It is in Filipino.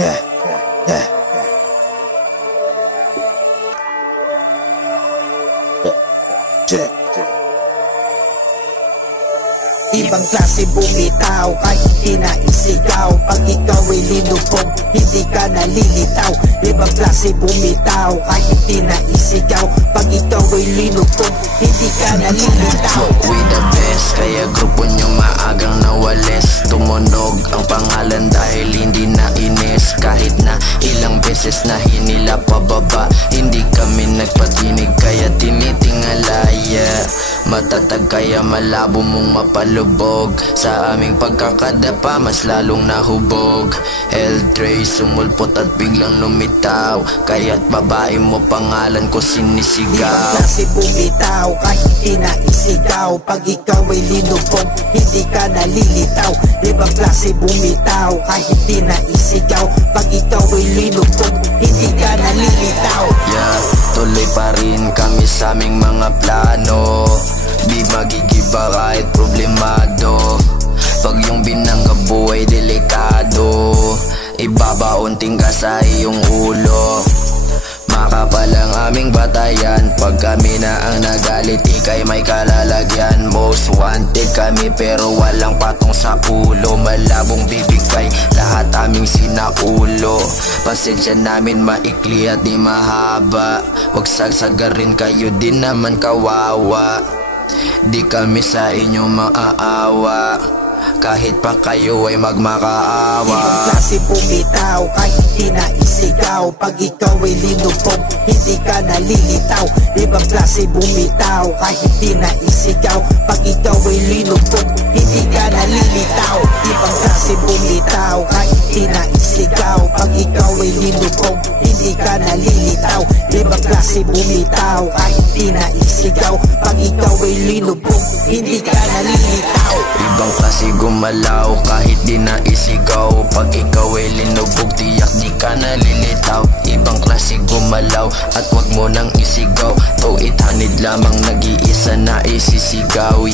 Yeah, yeah. Check. Ibang klase bumitaw kahit di na isigaw. Pag ikaw ay linubog, hindi ka nalilitaw. Ibang klase bumitaw kahit di na isigaw. Pag ikaw ay linubog, hindi ka nalilitaw. We the best, kaya grupo nyo maagang nawalis. Tumunog ang pangalan dahil hindi na inis. Kahit na ilang beses na hinila pababa, hindi kami nagpatinig kaya tinitingala. Matatag kaya malabo mong mapalubog. Sa aming pagkakadapa mas lalong nahubog. L3 sumulpot at biglang lumitaw, kaya't babae mo pangalan ko sinisigaw. Ibang klase bumitaw kahit di na isigaw. Pag ikaw ay linubog, hindi ka nalilitaw. Ibang klase bumitaw kahit di na isigaw. Pag ikaw ay linubog, hindi ka nalilitaw. Tuloy pa rin kami sa aming mga plano. Di magigiba kahit problemado. Pag yung binangga buhay delikado, ibabaunting ka sa iyong ulo. Makapal ang aming batayan. Pag kami na ang nagalit, ika'y may kalalagyan. Most wanted kami pero walang patong sa ulo. Malabong bibigay lahat aming sinaulo. Pasensya namin maikli at di mahaba. Huwag sagsagarin kayo din naman kawawa. Di kami sa inyo maaawa, kahit pa kayo ay magmakaawa. Ibang klase bumitaw kahit di na isigaw. Pag ikaw ay linubog, hindi ka nalilitaw. Ibang klase bumitaw kahit di na isigaw. Pag ikaw ay linubog, hindi ka nalilitaw. Ibang klase bumitaw kahit di na isigaw. Pag ikaw ay linubog, hindi ka nalilitaw. Ibang klase bumitaw kahit di na isigaw. Pag ikaw ay linubog, hindi ka nalilitaw. Ibang klase gumalaw kahit di na isigaw. Pag ikaw ay linubog, tiyak di ka nalilitaw. Ibang klase gumalaw at wag mo nang isigaw. Tuwid hanid lamang nag-iisa na isisigaw.